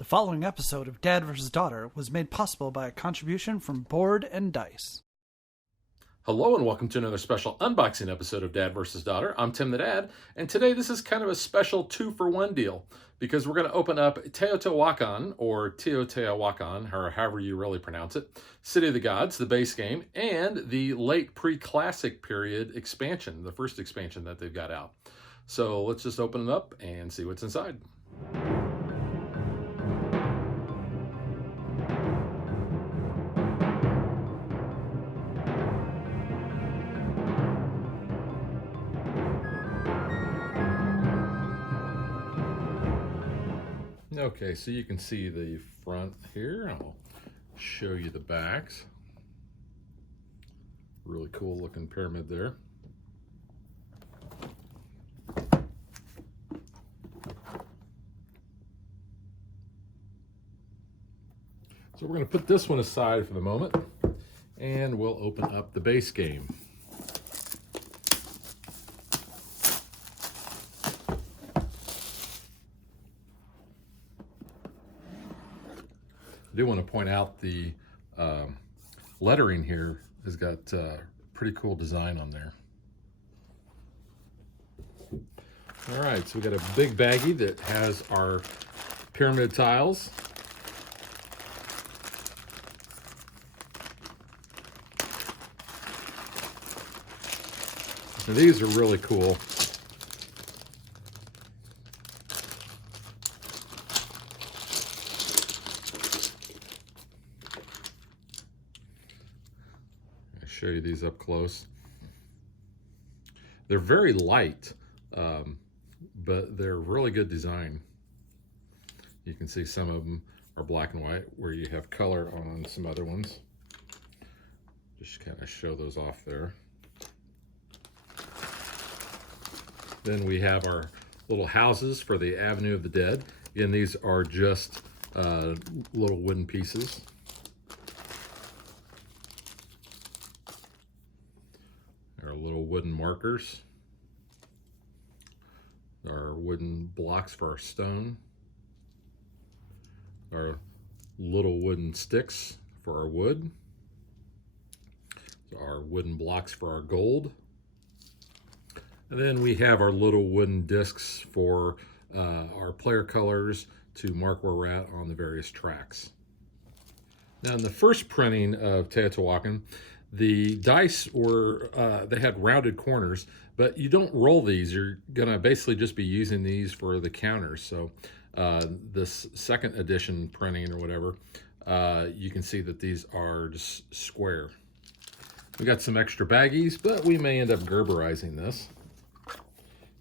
The following episode of Dad vs. Daughter was made possible by a contribution from Board and Dice. Hello and welcome to another special unboxing episode of Dad vs. Daughter. I'm Tim the Dad, and today this is kind of a special 2-for-1 deal because we're going to open up Teotihuacan, or Teotihuacan, or however you really pronounce it, City of the Gods, the base game, and the late Preclassic period expansion, the first expansion that they've got out. So let's just open it up and see what's inside. Okay, so you can see the front here. I'll show you the backs. Really cool looking pyramid there. So we're going to put this one aside for the moment, and we'll open up the base game. I do want to point out the lettering here has got pretty cool design on there. All right, so we got a big baggie that has our pyramid tiles. So these are really cool. Show you these up close. They're very light, but they're really good design. You can see some of them are black and white, where you have color on some other ones. Just kind of show those off there. Then we have our little houses for the Avenue of the Dead. Again, these are just little wooden pieces. Our little wooden markers, our wooden blocks for our stone, our little wooden sticks for our wood, our wooden blocks for our gold, and then we have our little wooden discs for our player colors to mark where we're at on the various tracks. Now, in the first printing of Teotihuacan, the dice were, they had rounded corners, but you don't roll these. You're gonna basically just be using these for the counters. So this second edition printing or whatever, you can see that these are just square. We got some extra baggies, but we may end up Gerberizing this.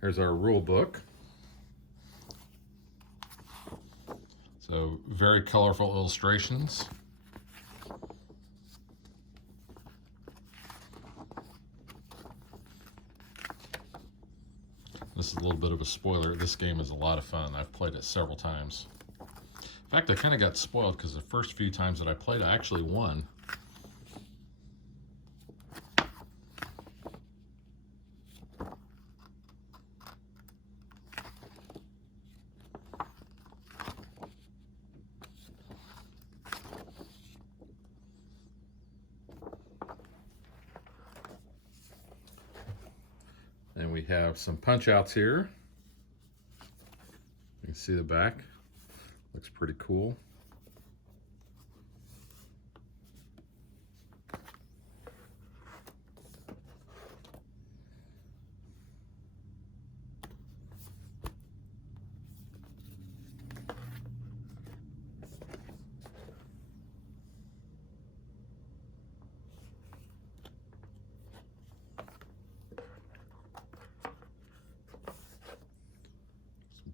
Here's our rule book. So very colorful illustrations. This is a little bit of a spoiler. This game is a lot of fun. I've played it several times. In fact, I kind of got spoiled because the first few times that I played, I actually won. And we have some punch outs here. You can see the back. Looks pretty cool.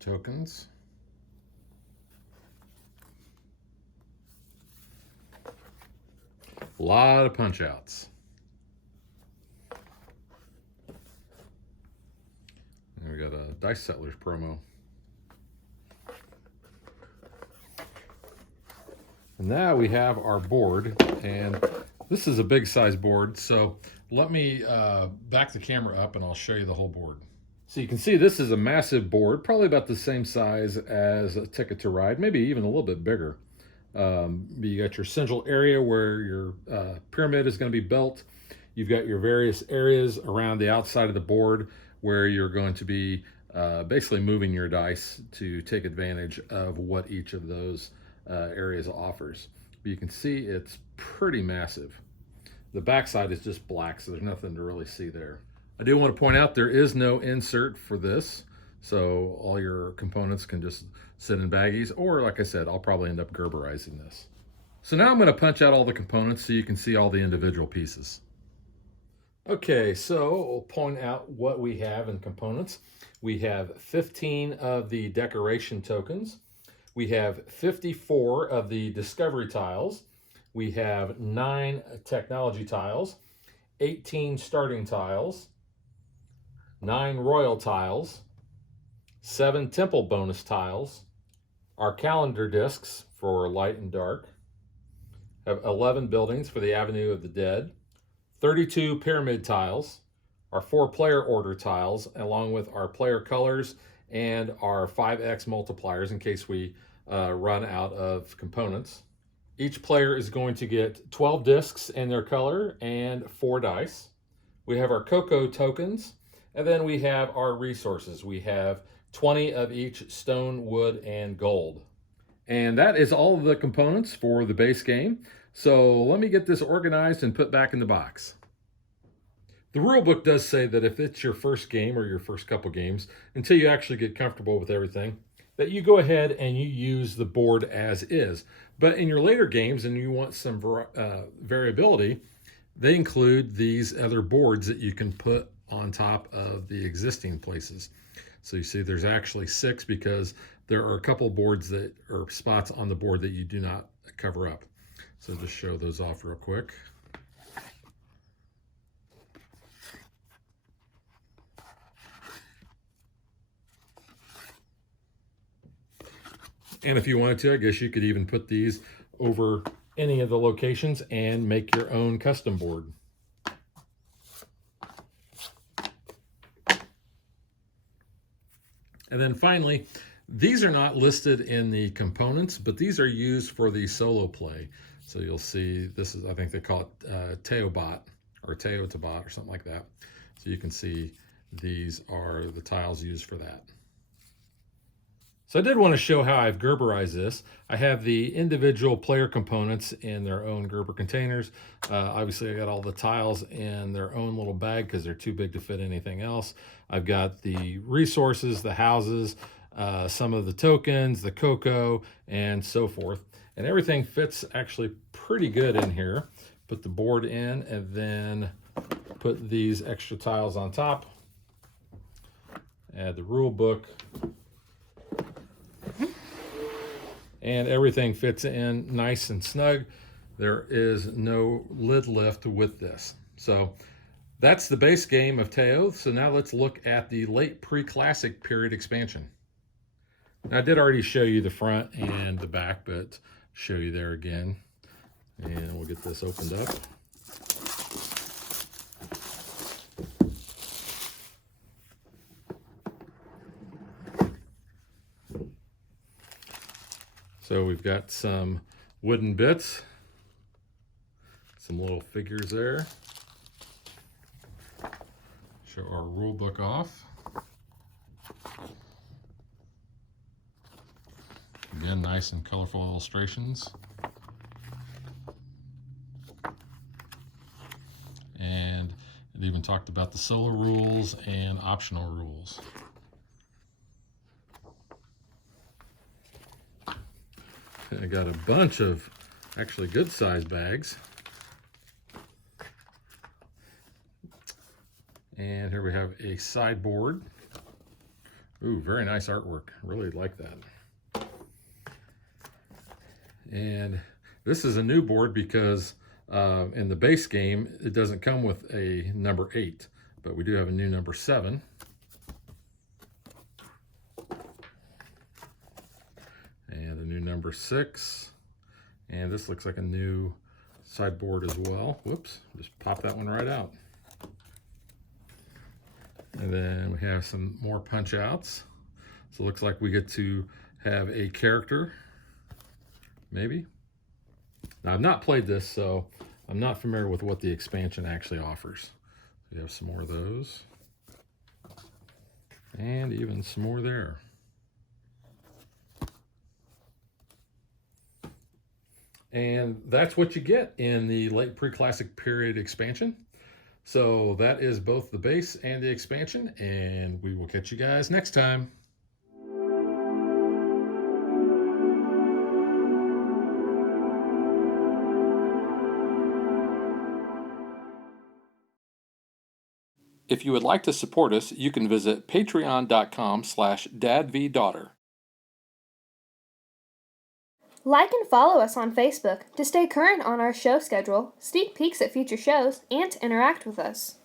Tokens. A lot of punch outs. And we got a Dice Settlers promo. And now we have our board, and this is a big size board, so let me back the camera up and I'll show you the whole board. So you can see this is a massive board, probably about the same size as a Ticket to Ride, maybe even a little bit bigger. You got your central area where your pyramid is going to be built. You've got your various areas around the outside of the board where you're going to be basically moving your dice to take advantage of what each of those areas offers. But you can see it's pretty massive. The backside is just black, so there's nothing to really see there. I do want to point out there is no insert for this, so all your components can just sit in baggies, or like I said, I'll probably end up Gerberizing this. So now I'm going to punch out all the components so you can see all the individual pieces. Okay, so we'll point out what we have in components. We have 15 of the decoration tokens. We have 54 of the discovery tiles. We have 9 technology tiles, 18 starting tiles, 9 royal tiles, 7 temple bonus tiles, our calendar discs for light and dark, have 11 buildings for the Avenue of the Dead, 32 pyramid tiles, our 4 player order tiles, along with our player colors and our 5x multipliers in case we run out of components. Each player is going to get 12 discs in their color and 4 dice. We have our cocoa tokens, and then we have our resources. We have 20 of each stone, wood, and gold. And that is all of the components for the base game. So let me get this organized and put back in the box. The rule book does say that if it's your first game or your first couple games, until you actually get comfortable with everything, that you go ahead and you use the board as is. But in your later games and you want some variability, they include these other boards that you can put on top of the existing places. So you see there's actually 6 because there are a couple boards that are spots on the board that you do not cover up. So just show those off real quick. And if you wanted to, I guess you could even put these over any of the locations and make your own custom board. And then finally, these are not listed in the components, but these are used for the solo play. So you'll see this is, I think they call it Teobot or Teotihuacan or something like that. So you can see these are the tiles used for that. So I did want to show how I've Gerberized this. I have the individual player components in their own Gerber containers. Obviously I got all the tiles in their own little bag because they're too big to fit anything else. I've got the resources, the houses, some of the tokens, the cocoa, and so forth. And everything fits actually pretty good in here. Put the board in and then put these extra tiles on top. Add the rule book. And everything fits in nice and snug. There is no lid lift with this. So that's the base game of Teo. So now let's look at the late pre-classic period expansion. Now, I did already show you the front and the back, but show you there again. And we'll get this opened up. So we've got some wooden bits, some little figures there. Show our rule book off. Again, nice and colorful illustrations. And it even talked about the solo rules and optional rules. I got a bunch of actually good sized bags. And here we have a sideboard. Ooh, very nice artwork. Really like that. And this is a new board because in the base game, it doesn't come with a number 8, but we do have a new number 7. And a new number 6. And this looks like a new sideboard as well. Whoops, just pop that one right out. And then we have some more punch outs. So it looks like we get to have a character, maybe. Now, I've not played this, so I'm not familiar with what the expansion actually offers. We have some more of those. And even some more there. And that's what you get in the late Preclassic period expansion. So that is both the base and the expansion, and we will catch you guys next time. If you would like to support us, you can visit patreon.com/dadvdaughter. Like and follow us on Facebook to stay current on our show schedule, sneak peeks at future shows, and to interact with us.